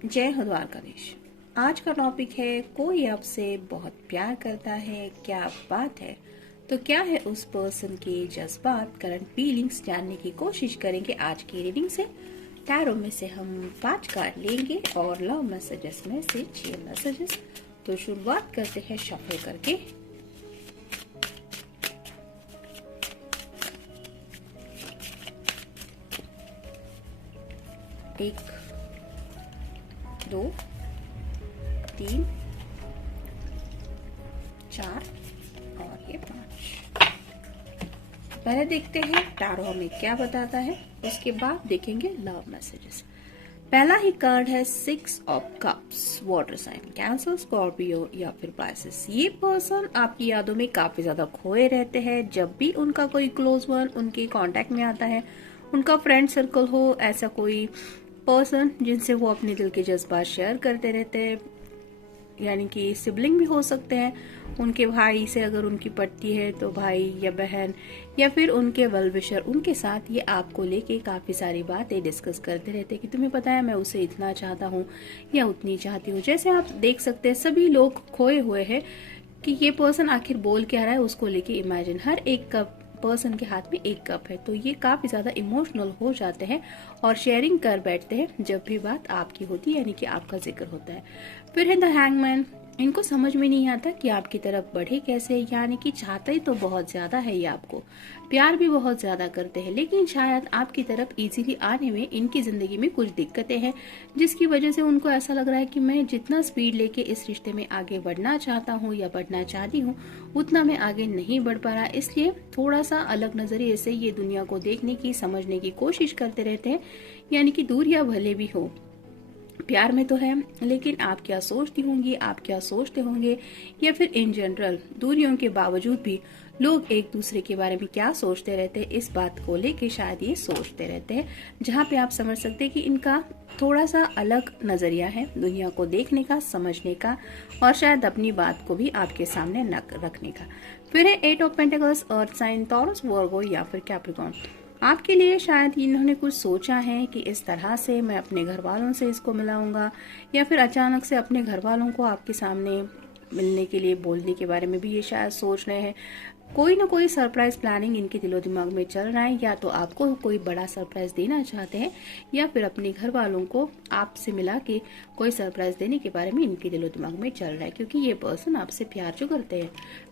जय हो द्वारकाधीश। आज का टॉपिक है कोई आपसे बहुत प्यार करता है, क्या बात है। तो क्या है उस पर्सन के जज्बात, करंट फीलिंग्स जानने की कोशिश करेंगे आज की रीडिंग से। टैरो में से हम 5 कार्ड लेंगे और लव मैसेजेस में से 6 मैसेजेस। तो शुरुआत करते हैं शफल करके। एक, 2, 3, 4 और ये 5। पहले देखते हैं टैरो हमें क्या बताता है, उसके बाद देखेंगे लव मैसेजेस। पहला ही कार्ड है 6 of cups, water sign, Cancer, Scorpio या फिर पाइसेस। ये पर्सन आपकी यादों में काफी ज्यादा खोए रहते हैं। जब भी उनका कोई क्लोज वन उनके कांटेक्ट में आता है, उनका फ्रेंड सर्कल हो, ऐसा कोई पर्सन जिनसे वो अपने दिल के जज्बात शेयर करते रहते हैं, यानी कि सिबलिंग भी हो सकते हैं, उनके भाई से अगर उनकी पटती है तो भाई या बहन, या फिर उनके वेल विशर, उनके साथ ये आपको लेके काफी सारी बातें डिस्कस करते रहते हैं कि तुम्हें पता है मैं उसे इतना चाहता हूँ या उतनी चाहती हूँ। जैसे आप देख सकते हैं सभी लोग खोए हुए हैं कि ये पर्सन आखिर बोल क्या रहा है, उसको लेके इमेजिन। हर एक कप पर्सन के हाथ में एक कप है, तो ये काफी ज्यादा इमोशनल हो जाते हैं और शेयरिंग कर बैठते हैं जब भी बात आपकी होती है, यानी कि आपका जिक्र होता है। फिर है द हैंगमैन। इनको समझ में नहीं आता कि आपकी तरफ बढ़े कैसे, यानी कि चाहते ही तो बहुत ज्यादा है, ये आपको प्यार भी बहुत ज्यादा करते हैं, लेकिन शायद आपकी तरफ इजीली आने में इनकी जिंदगी में कुछ दिक्कतें हैं, जिसकी वजह से उनको ऐसा लग रहा है कि मैं जितना स्पीड लेके इस रिश्ते में आगे बढ़ना चाहता हूँ या बढ़ना चाहती हूँ, उतना मैं आगे नहीं बढ़ पा रहा। इसलिए थोड़ा सा अलग नजरिए से ये दुनिया को देखने की, समझने की कोशिश करते रहते हैं, यानी कि दूरियां भले भी हो, प्यार में तो है, लेकिन आप क्या सोचती होंगी, आप क्या सोचते होंगे, या फिर इन जनरल दूरियों के बावजूद भी लोग एक दूसरे के बारे में क्या सोचते रहते हैं, इस बात को लेके शायद ये सोचते रहते हैं। जहाँ पे आप समझ सकते हैं कि इनका थोड़ा सा अलग नजरिया है दुनिया को देखने का, समझने का, और शायद अपनी बात को भी आपके सामने रखने का। फिर है 8 of pentacles, earth sign, Taurus, Virgo या फिर कैप्रिकॉर्न। आपके लिए शायद इन्होंने कुछ सोचा है कि इस तरह से मैं अपने घर वालों से इसको मिलाऊंगा, या फिर अचानक से अपने घर वालों को आपके सामने मिलने के लिए बोलने के बारे में भी ये शायद सोच रहे हैं। कोई ना कोई सरप्राइज प्लानिंग इनके दिलो दिमाग में चल रहा है, या तो आपको कोई बड़ा सरप्राइज देना चाहते हैं, या फिर अपने घर वालों को आपसे मिला के कोई सरप्राइज देने के बारे में इनके दिलो दिमाग में चल रहा है, क्योंकि ये पर्सन आपसे प्यार जो करते हैं।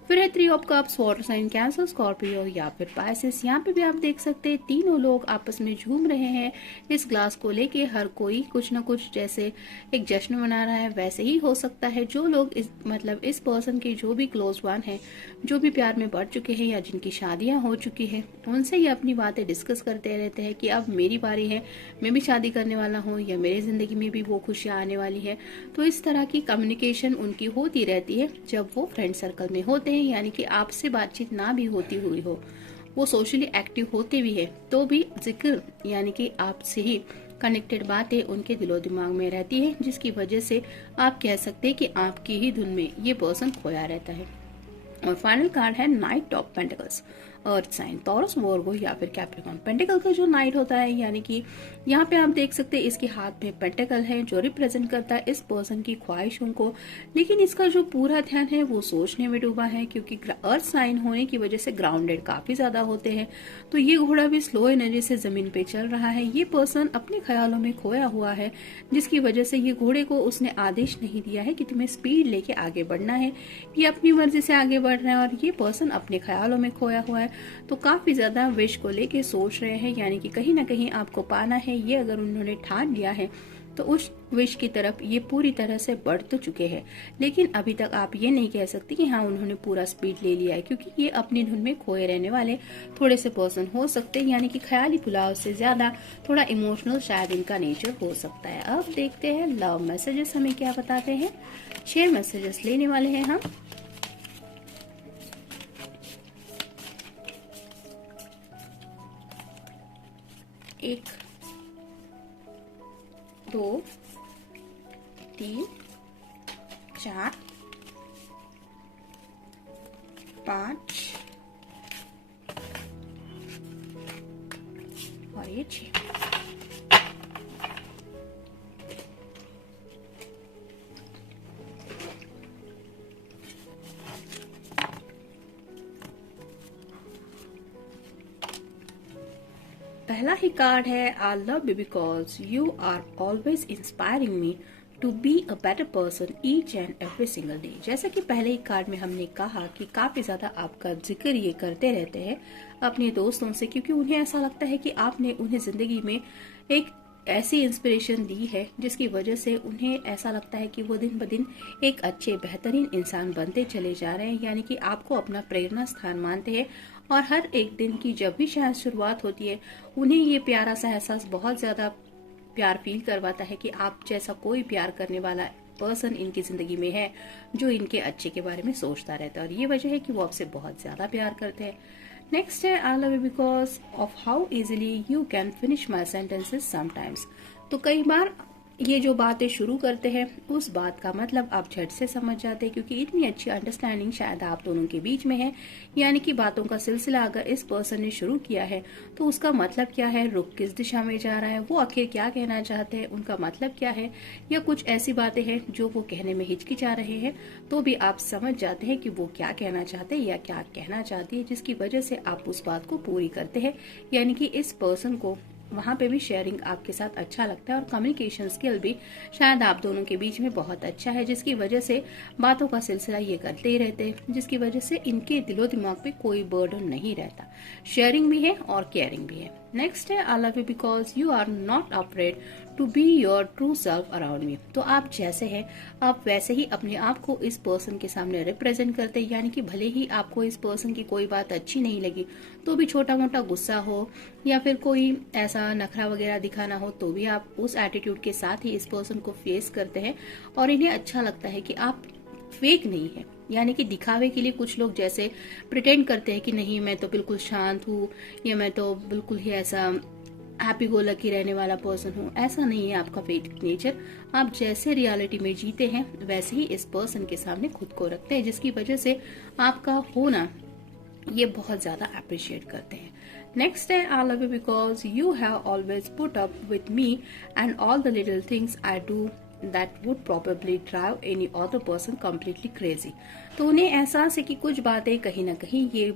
फिर है 3 of cups, water sign, Cancer, Scorpio या फिर पाइसेस। यहाँ पे भी आप देख सकते हैं तीनों लोग आपस में झूम रहे हैं इस ग्लास को लेके। हर कोई कुछ ना कुछ जैसे एक जश्न मना रहा है, वैसे ही हो सकता है जो लोग इस पर्सन के जो भी क्लोज वन है, जो भी प्यार में बढ़ चुके हैं या जिनकी शादियां हो चुकी है, उनसे ये अपनी बातें डिस्कस करते रहते हैं कि अब मेरी बारी है, मैं भी शादी करने वाला हूँ, या मेरी जिंदगी में भी वो खुशियां आने वाली है। तो इस तरह की कम्युनिकेशन उनकी होती रहती है जब वो फ्रेंड सर्कल में होते हैं, यानी कि आपसे बातचीत ना भी होती हुई हो, वो सोशली एक्टिव होते भी है तो भी जिक्र, यानी कि आपसे ही कनेक्टेड बातें उनके दिलो दिमाग में रहती है, जिसकी वजह से आप कह सकते हैं कि आपकी ही धुन में ये पर्सन खोया रहता है। और फाइनल कार्ड है knight of pentacles, earth sign, Taurus, Virgo या फिर कैप्रिकॉर्न। पेंटिकल का जो नाइट होता है, यानी कि यहाँ पे आप देख सकते हैं इसके हाथ में पेंटिकल है, जो रिप्रेजेंट करता है इस पर्सन की ख्वाहिशों को, लेकिन इसका जो पूरा ध्यान है वो सोचने में डूबा है, क्योंकि अर्थ साइन होने की वजह से ग्राउंडेड काफी ज्यादा होते हैं। तो ये घोड़ा भी स्लो एनर्जी से जमीन पे चल रहा है। ये पर्सन अपने ख्यालों में खोया हुआ है, जिसकी वजह से ये घोड़े को उसने आदेश नहीं दिया है कि तुम्हें स्पीड लेके आगे बढ़ना है, ये अपनी मर्जी से आगे बढ़ रहे हैं और ये पर्सन अपने ख्यालों में खोया हुआ है। तो काफी ज्यादा विश को लेके सोच रहे हैं, यानी कि कहीं ना कहीं आपको पाना है, ये अगर उन्होंने ठान लिया है तो उस विश की तरफ ये पूरी तरह से बढ़ तो चुके हैं। लेकिन अभी तक आप ये नहीं कह सकते कि हाँ उन्होंने पूरा स्पीड ले लिया है, क्योंकि ये अपनी धुन में खोए रहने वाले थोड़े से पर्सन हो सकते हैं, यानी कि ख्याली पुलाव से ज्यादा थोड़ा इमोशनल शायद इनका नेचर हो सकता है। अब देखते हैं लव मैसेजेस हमें क्या बताते हैं। 6 मैसेजेस लेने वाले हैं हम। एक, 2, 3, 4, 5 और ये 6। पहला ही कार्ड है I love you because you are always inspiring me to be a better person each and every single day. जैसा कि पहले ही कार्ड में हमने कहा कि काफी ज्यादा आपका जिक्र ये करते रहते हैं अपने दोस्तों से, क्योंकि उन्हें ऐसा लगता है कि आपने उन्हें जिंदगी में एक ऐसी इंस्पिरेशन दी है जिसकी वजह से उन्हें ऐसा लगता है कि वो दिन ब दिन एक अच्छे बेहतरीन इंसान बनते चले जा रहे हैं, यानी कि आपको अपना प्रेरणा स्थान मानते हैं। और हर एक दिन की जब भी शायद शुरुआत होती है उन्हें ये प्यारा सा एहसास बहुत ज्यादा प्यार फील करवाता है कि आप जैसा कोई प्यार करने वाला पर्सन इनकी जिंदगी में है जो इनके अच्छे के बारे में सोचता रहता है, और ये वजह है कि वो आपसे बहुत ज्यादा प्यार करते हैं। नेक्स्ट है I love you because of how easily you can finish my sentences sometimes. तो कई बार ये जो बातें शुरू करते हैं उस बात का मतलब आप झट से समझ जाते हैं, क्योंकि इतनी अच्छी अंडरस्टैंडिंग शायद आप दोनों के बीच में है। यानी कि बातों का सिलसिला अगर इस पर्सन ने शुरू किया है तो उसका मतलब क्या है, रुख किस दिशा में जा रहा है, वो आखिर क्या कहना चाहते हैं, उनका मतलब क्या है, या कुछ ऐसी बातें हैं जो वो कहने में हिचकिचा रहे हैं तो भी आप समझ जाते हैं कि वो क्या कहना चाहते हैं या क्या कहना चाहती है, जिसकी वजह से आप उस बात को पूरी करते हैं। यानी कि इस पर्सन को वहां पे भी शेयरिंग आपके साथ अच्छा लगता है और कम्युनिकेशन स्किल भी शायद आप दोनों के बीच में बहुत अच्छा है, जिसकी वजह से बातों का सिलसिला ये करते ही रहते हैं, जिसकी वजह से इनके दिलो दिमाग पे कोई बर्डन नहीं रहता। शेयरिंग भी है और केयरिंग भी है। नेक्स्ट है I love you because you are not afraid to be your true self around me. तो आप जैसे हैं आप वैसे ही अपने आप को इस पर्सन के सामने रिप्रेजेंट करते हैं, यानी कि भले ही आपको इस पर्सन की कोई बात अच्छी नहीं लगी तो भी छोटा मोटा गुस्सा हो या फिर कोई ऐसा नखरा वगैरह दिखाना हो तो भी आप उस एटीट्यूड के साथ ही इस पर्सन को फेस करते हैं। और इन्हें अच्छा लगता है कि आप फेक नहीं है, यानी कि दिखावे के लिए कुछ लोग जैसे प्रिटेंड करते हैं कि नहीं मैं तो बिल्कुल शांत हूँ या मैं तो बिल्कुल ही ऐसा हैप्पी गो लकी रहने वाला पर्सन हूँ, ऐसा नहीं है आपका फेक नेचर। आप जैसे रियलिटी में जीते हैं वैसे ही इस पर्सन के सामने खुद को रखते हैं, जिसकी वजह से आपका होना ये बहुत ज्यादा अप्रिशिएट करते हैं। नेक्स्ट है I love you because you have always put up with me and all the little things I do that would probably drive any other person completely crazy। तो उन्हें एहसास है कि कुछ बातें कहीं ना कहीं ये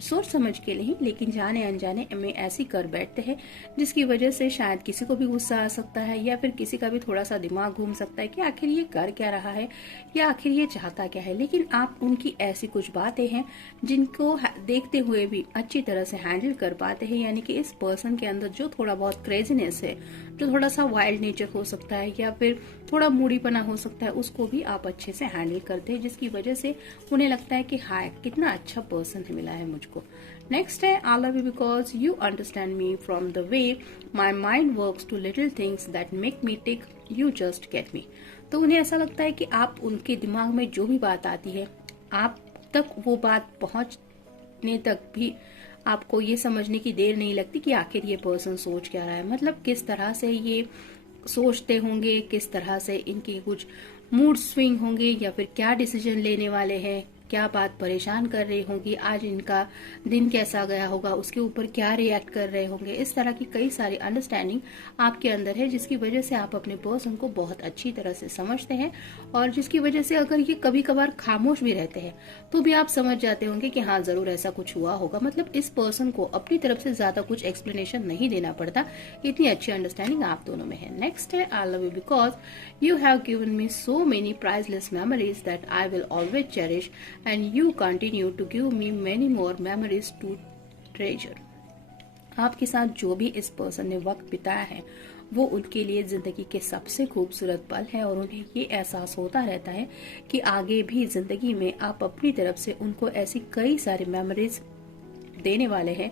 सोच समझ के नहीं लेकिन जाने अनजाने में ऐसी कर बैठते हैं जिसकी वजह से शायद किसी को भी गुस्सा आ सकता है या फिर किसी का भी थोड़ा सा दिमाग घूम सकता है कि आखिर ये कर क्या रहा है या आखिर ये चाहता क्या है। लेकिन आप उनकी ऐसी कुछ बातें हैं जिनको देखते हुए भी अच्छी तरह से हैंडल कर पाते हैं, यानी कि इस पर्सन के अंदर जो थोड़ा बहुत क्रेजीनेस है, जो थोड़ा सा वाइल्ड नेचर हो सकता है या फिर थोड़ा मूडीपना हो सकता है, उसको भी आप अच्छे से हैंडल करते हैं, जिसकी वजह से उन्हें लगता है कि हाय कितना अच्छा पर्सन मिला है मुझको। नेक्स्ट है I love you because you understand me from the way my mind works to little things that make me tick, you just get me. तो उन्हें ऐसा लगता है कि आप उनके दिमाग में जो भी बात आती है आप तक वो बात पहुंचने तक भी आपको ये समझने की देर नहीं लगती कि आखिर ये पर्सन सोच क्या रहा है, मतलब किस तरह से ये सोचते होंगे, किस तरह से इनकी कुछ मूड स्विंग होंगे या फिर क्या डिसीजन लेने वाले हैं, क्या बात परेशान कर रही होंगी, आज इनका दिन कैसा गया होगा, उसके ऊपर क्या रिएक्ट कर रहे होंगे। इस तरह की कई सारी अंडरस्टैंडिंग आपके अंदर है जिसकी वजह से आप अपने पर्सन को बहुत अच्छी तरह से समझते हैं और जिसकी वजह से अगर ये कभी कभार खामोश भी रहते हैं तो भी आप समझ जाते होंगे कि हाँ जरूर ऐसा कुछ हुआ होगा। मतलब इस पर्सन को अपनी तरफ से ज्यादा कुछ एक्सप्लेनेशन नहीं देना पड़ता, इतनी अच्छी अंडरस्टैंडिंग आप दोनों में है। नेक्स्ट है I love you because you have given me so many priceless memories that I will always cherish and you continue to give me many more memories to treasure। आपके साथ जो भी इस पर्सन ने वक्त बिताया है वो उनके लिए जिंदगी के सबसे खूबसूरत पल है और उन्हें ये एहसास होता रहता है कि आगे भी जिंदगी में आप अपनी तरफ से उनको ऐसी कई सारी मेमोरीज देने वाले हैं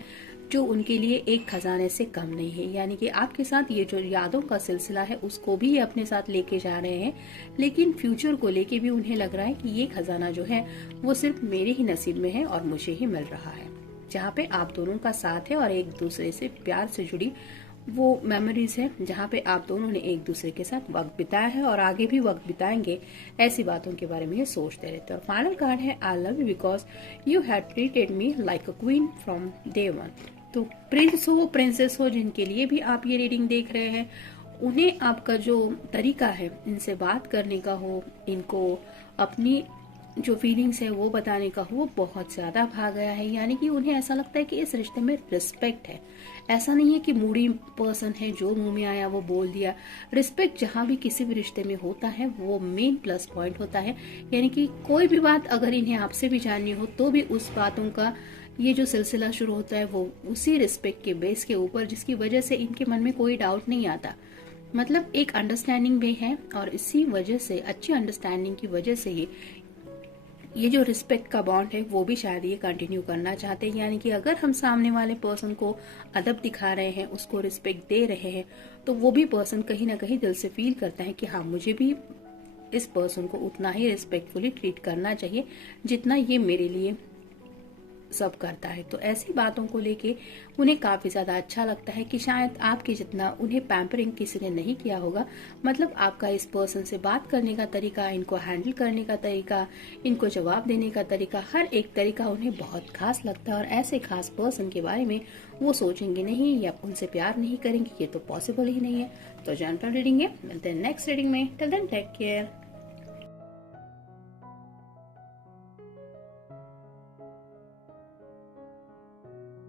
जो उनके लिए एक खजाने से कम नहीं है। यानी कि आपके साथ ये जो यादों का सिलसिला है उसको भी ये अपने साथ लेके जा रहे हैं, लेकिन फ्यूचर को लेके भी उन्हें लग रहा है कि ये खजाना जो है वो सिर्फ मेरे ही नसीब में है और मुझे ही मिल रहा है, जहाँ पे आप दोनों का साथ है और एक दूसरे से प्यार से जुड़ी वो मेमोरीज है, जहाँ पे आप दोनों ने एक दूसरे के साथ वक्त बिताया है और आगे भी वक्त बिताएंगे, ऐसी बातों के बारे में ये सोचते रहते हैं। और फाइनल कार्ड है I love you because you had treated me like a queen from day one. तो प्रिंस हो प्रिंसेस हो जिनके लिए भी आप ये रीडिंग देख रहे हैं, उन्हें आपका जो तरीका है इनसे बात करने का हो, इनको अपनी जो फीलिंग्स है वो बताने का वो बहुत ज्यादा भाग गया है, यानी कि उन्हें ऐसा लगता है कि इस रिश्ते में रिस्पेक्ट है। ऐसा नहीं है कि मूडी पर्सन है जो मुंह में आया वो बोल दिया। रिस्पेक्ट जहां भी किसी भी रिश्ते में होता है वो मेन प्लस पॉइंट होता है, यानी कि कोई भी बात अगर इन्हें आपसे भी जाननी हो तो भी उस बातों का ये जो सिलसिला शुरू होता है वो उसी रिस्पेक्ट के बेस के ऊपर, जिसकी वजह से इनके मन में कोई डाउट नहीं आता। मतलब एक अंडरस्टैंडिंग भी है, और इसी वजह से, अच्छी अंडरस्टैंडिंग की वजह से ही ये जो रिस्पेक्ट का बॉन्ड है वो भी शायद ये कंटिन्यू करना चाहते हैं। यानी कि अगर हम सामने वाले पर्सन को अदब दिखा रहे हैं, उसको रिस्पेक्ट दे रहे हैं, तो वो भी पर्सन कहीं ना कहीं दिल से फील करता है कि हाँ, मुझे भी इस पर्सन को उतना ही रिस्पेक्टफुली ट्रीट करना चाहिए जितना ये मेरे लिए सब करता है। तो ऐसी बातों को लेके उन्हें काफी ज्यादा अच्छा लगता है कि शायद आपके जितना उन्हें पैम्परिंग किसी ने नहीं किया होगा। मतलब आपका इस पर्सन से बात करने का तरीका, इनको हैंडल करने का तरीका, इनको जवाब देने का तरीका, हर एक तरीका उन्हें बहुत खास लगता है। और ऐसे खास पर्सन के बारे में वो सोचेंगे नहीं या उनसे प्यार नहीं करेंगे, ये तो पॉसिबल ही नहीं है। तो जनरल रीडिंग है, मिलते हैं नेक्स्ट रीडिंग में। Till then take care.